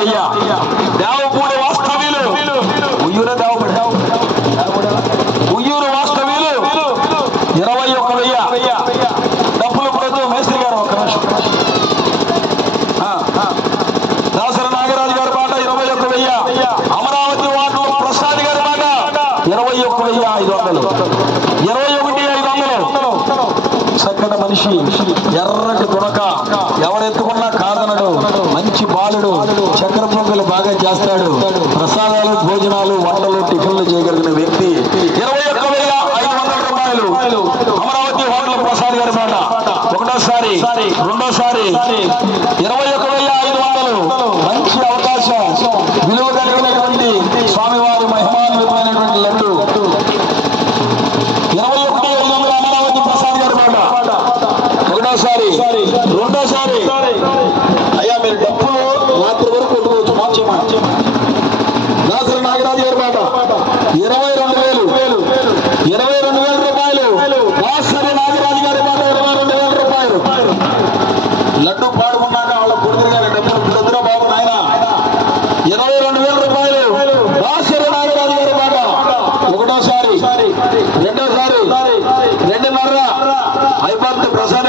1000 దేవపూడి వాస్తవ్యులు ఉయ్యూరు దేవపూడి ఉయ్యూరు వాస్తవ్యులు 21,000 డబ్బులు ప్రొద్దు మేస్త్రి గారు ఒక నిమిషం దాసరి నాగరాజు గారి పాట 21,000 అమరావతి వార్డు ప్రసాద్ గారి పాట 21,500 21,500 చక్కటి మనిషి ఎర్రటి తునక ఎవరెత్తుకున్నా కాదనడు మంచి బాలుడు చక్కెర పొంగలు బాగా చేస్తాడు ప్రసాదాలు భోజనాలు వంటలు టిఫిన్లు చేయగలిగిన వ్యక్తి 21,500 రూపాయలు అమరావతి హోటల్ ప్రసాద్ గారి మాట ఒకటోసారి రెండోసారి 21,500 మంచి అవకాశం విలువ కలిగినటువంటి స్వామివారి మహిమాన్వితమైనటువంటి లడ్డు 21,500 అమరావతి ప్రసాద్ గారి మాట ఒకటోసారి రెండోసారి అయ్యా మీరు డబ్బులు రాత్రి వరకు కొట్టుకోవచ్చు మార్చి దాసరి నాగరాజు గారి మాట 22,000 రూపాయలు దాసరి నాగరాజు గారి మాట 22,000 రూపాయలు లడ్డు పాడుకున్నాక వాళ్ళ కొడుకులు గారి డబ్బులు కుదరా బాబు నాయన 22,000 రూపాయలు దాసరి నాగరాజు గారి మాట ఒకటోసారి రెండోసారి 2.5 అయిపోతే ప్రసాద్